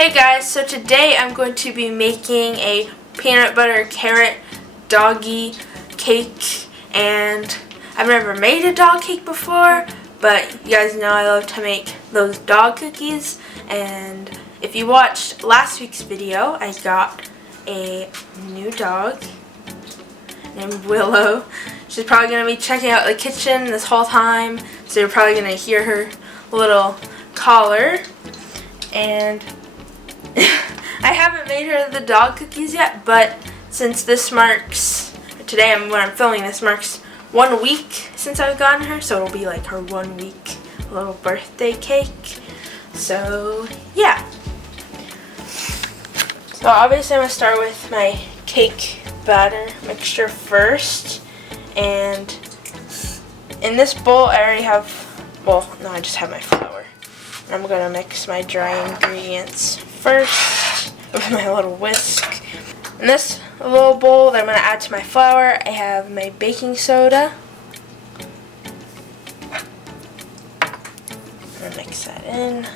Hey guys, so today I'm going to be making a peanut butter carrot doggy cake, and I've never made a dog cake before, but you guys know I love to make those dog cookies. And if you watched last week's video, I got a new dog named Willow. She's probably going to be checking out the kitchen this whole time, so you're probably going to hear her little collar. And I haven't made her the dog cookies yet, but since this marks, today when I'm filming this marks 1 week since I've gotten her, so it'll be like her 1 week little birthday cake. So yeah. So obviously I'm going to start with my cake batter mixture first, and in this bowl I already have, well no, I just have my flour. I'm going to mix my dry ingredients first with my little whisk. In this little bowl that I'm going to add to my flour, I have my baking soda. I'm going to mix that in.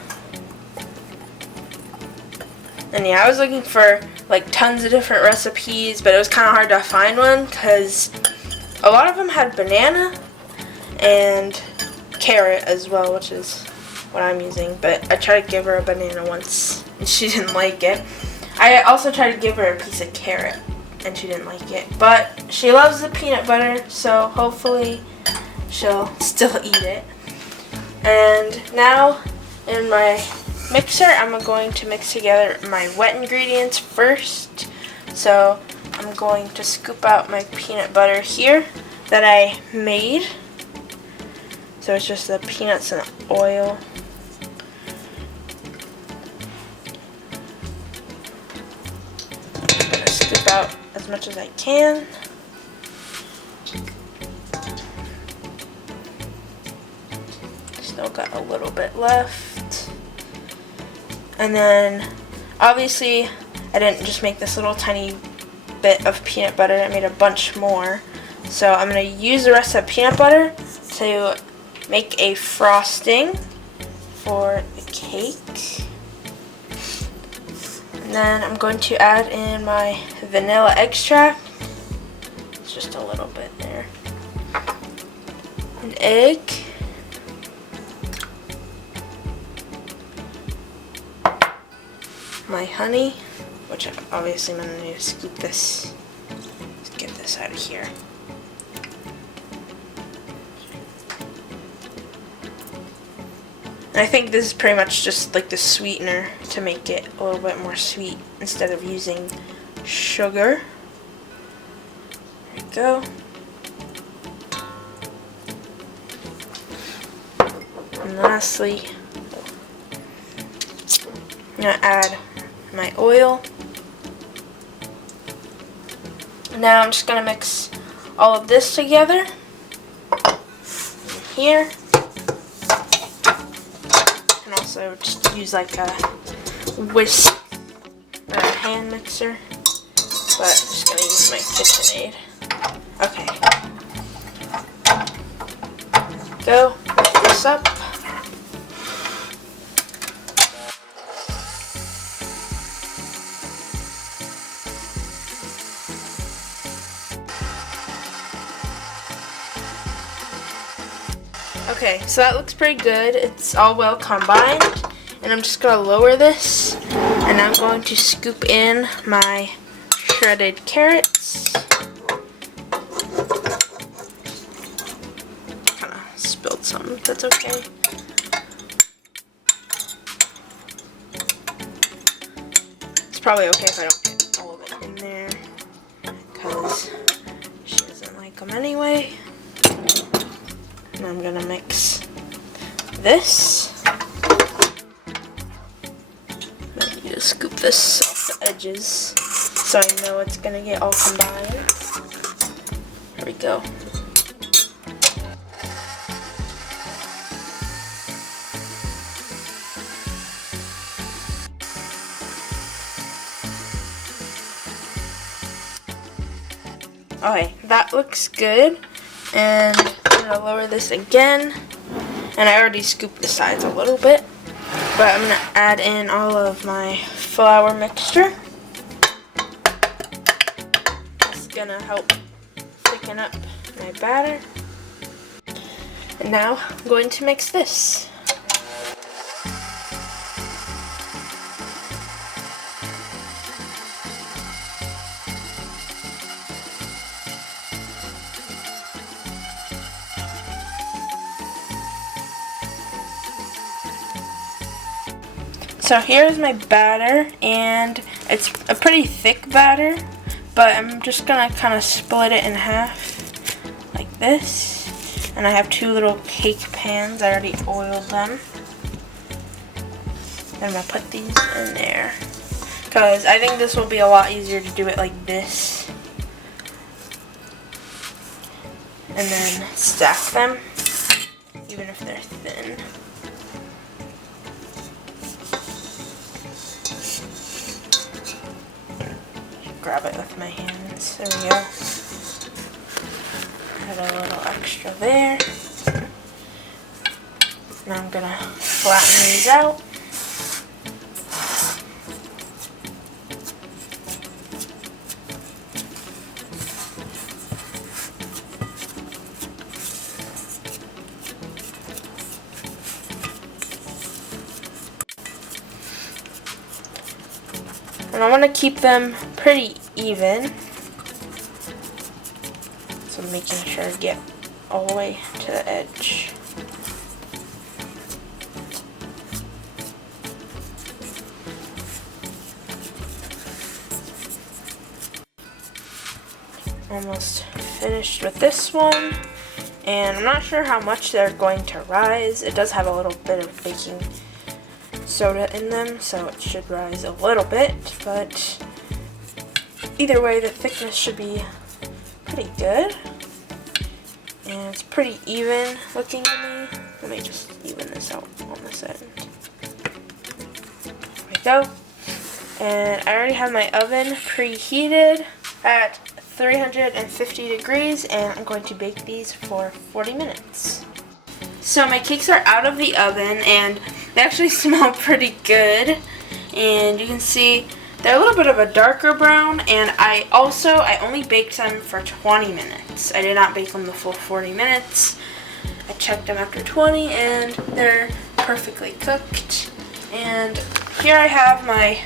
And yeah, I was looking for like tons of different recipes, but it was kind of hard to find one because a lot of them had banana and carrot as well, which is what I'm using, but I tried to give her a banana once and she didn't like it. I also tried to give her a piece of carrot and she didn't like it, but she loves the peanut butter, so hopefully she'll still eat it. And now in my mixer, I'm going to mix together my wet ingredients first. So I'm going to scoop out my peanut butter here that I made. So it's just the peanuts and the oil. Scoop out as much as I can. Still got a little bit left. And then obviously I didn't just make this little tiny bit of peanut butter, I made a bunch more. So I'm going to use the rest of the peanut butter to make a frosting for the cake. And then I'm going to add in my vanilla extract. It's just a little bit there. An egg. My honey, which obviously I'm going to need to scoop this. Let's get this out of here. And I think this is pretty much just like the sweetener to make it a little bit more sweet instead of using sugar. There we go. And lastly, I'm going to add my oil. Now I'm just going to mix all of this together here. Also just use like a whisk or a hand mixer, but I'm just going to use my KitchenAid. Okay. Go, mix this up. Okay, so that looks pretty good. It's all well combined. And I'm just going to lower this. And I'm going to scoop in my shredded carrots. Kind of spilled some, that's okay. It's probably okay if I don't get all of it in there, because she doesn't like them anyway. And I'm going to mix this. I need to scoop this off the edges so I know it's going to get all combined. There we go. Okay, that looks good. And I'm going to lower this again, and I already scooped the sides a little bit. But I'm going to add in all of my flour mixture. It's going to help thicken up my batter. And now I'm going to mix this. So here's my batter, and it's a pretty thick batter, but I'm just gonna kind of split it in half like this. And I have 2 little cake pans. I already oiled them. And I'm gonna put these in there because I think this will be a lot easier to do it like this. And then stack them, even if they're thin. Grab it with my hands. There we go. Add a little extra there. Now I'm gonna flatten these out. And I want to keep them pretty even. So I'm making sure to get all the way to the edge. Almost finished with this one. And I'm not sure how much they're going to rise. It does have a little bit of baking soda in them, so it should rise a little bit, but either way the thickness should be pretty good, and it's pretty even looking to me. Let me just even this out on this end. There we go. And I already have my oven preheated at 350 degrees, and I'm going to bake these for 40 minutes. So my cakes are out of the oven, and they actually smell pretty good, and you can see they're a little bit of a darker brown, and I only baked them for 20 minutes. I did not bake them the full 40 minutes. I checked them after 20, and they're perfectly cooked. And here I have my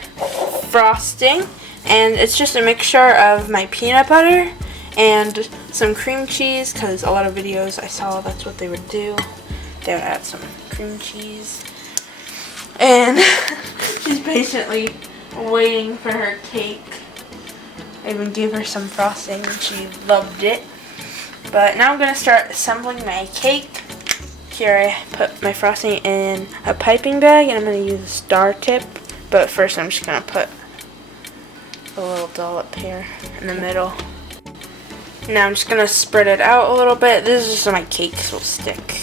frosting, and it's just a mixture of my peanut butter and some cream cheese, because a lot of videos I saw that's what they would do. They would add some cream cheese. And she's patiently waiting for her cake. I even gave her some frosting and she loved it. But now I'm going to start assembling my cake. Here I put my frosting in a piping bag, and I'm going to use a star tip. But first I'm just going to put a little dollop here in the middle. Now I'm just going to spread it out a little bit. This is just so my cakes will stick.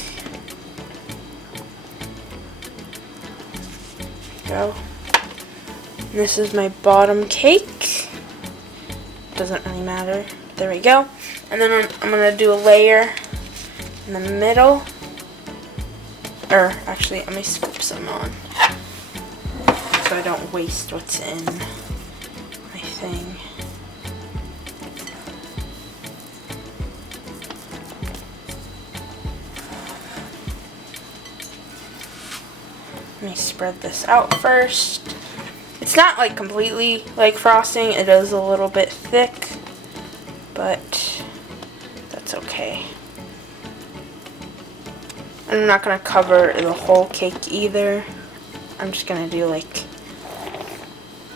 Go. And this is my bottom cake. Doesn't really matter. There we go. And then I'm going to do a layer in the middle. Or actually, let me skip some on so I don't waste what's in my thing. Let me spread this out first. It's not like completely like frosting. It is a little bit thick, but that's okay. And I'm not going to cover the whole cake either. I'm just going to do like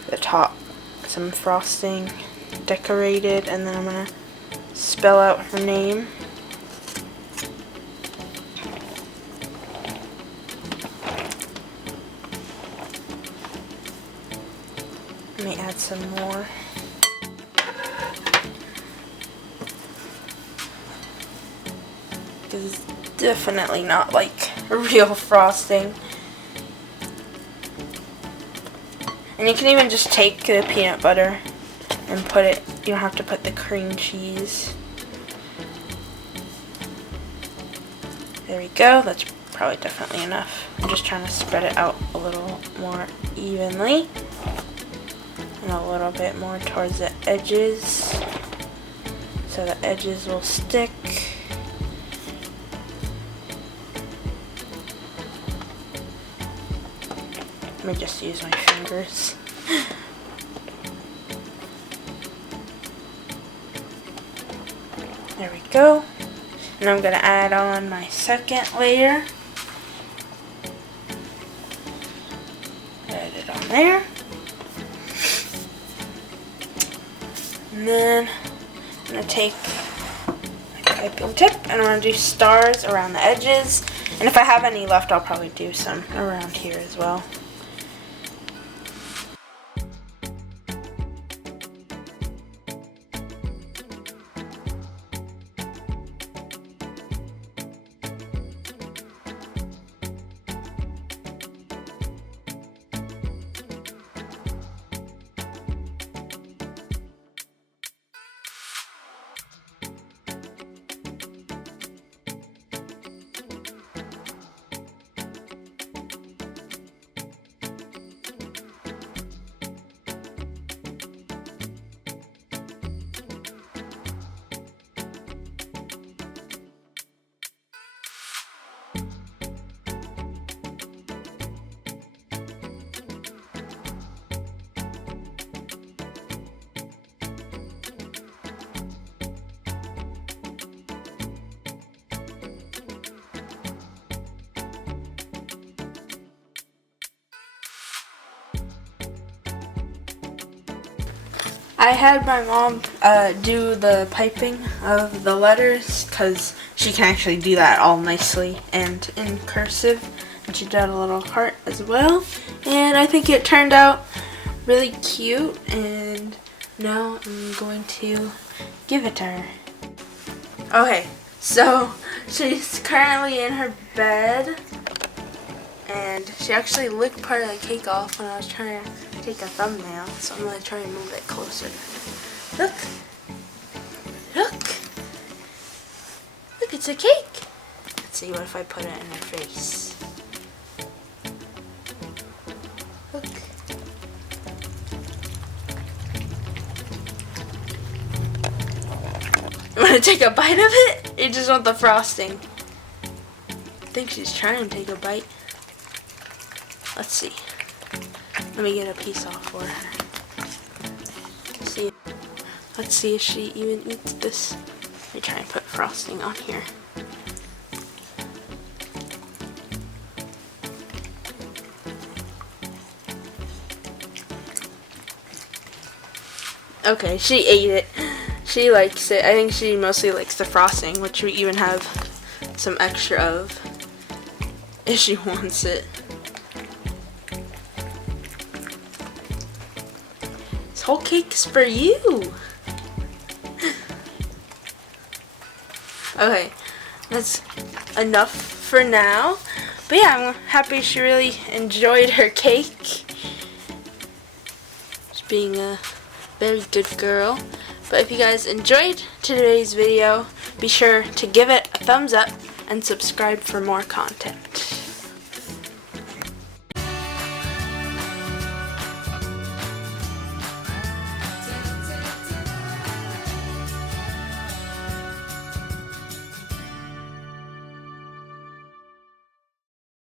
the top, some frosting decorated, and then I'm going to spell out her name. Let me add some more. This is definitely not like real frosting. And you can even just take the peanut butter and put it, you don't have to put the cream cheese. There we go, that's probably definitely enough. I'm just trying to spread it out a little more evenly. And a little bit more towards the edges, so the edges will stick. Let me just use my fingers. There we go. And I'm going to add on my second layer. Add it on there. And then I'm going to take my piping tip and I'm going to do stars around the edges. And if I have any left, I'll probably do some around here as well. I had my mom do the piping of the letters because she can actually do that all nicely and in cursive. And she did a little heart as well. And I think it turned out really cute. And now I'm going to give it to her. Okay, so she's currently in her bed. And she actually licked part of the cake off when I was trying to take a thumbnail, so I'm going to try and move it closer. Look! Look! Look, it's a cake! Let's see, what if I put it in her face? Look. You want to take a bite of it? You just want the frosting? I think she's trying to take a bite. Let's see. Let me get a piece off for her. Let's see if she even eats this. Let me try and put frosting on here. Okay, she ate it. She likes it. I think she mostly likes the frosting, which we even have some extra of if she wants it. This whole cake's for you. Okay, that's enough for now. But yeah, I'm happy she really enjoyed her cake. Just being a very good girl. But if you guys enjoyed today's video, be sure to give it a thumbs up and subscribe for more content.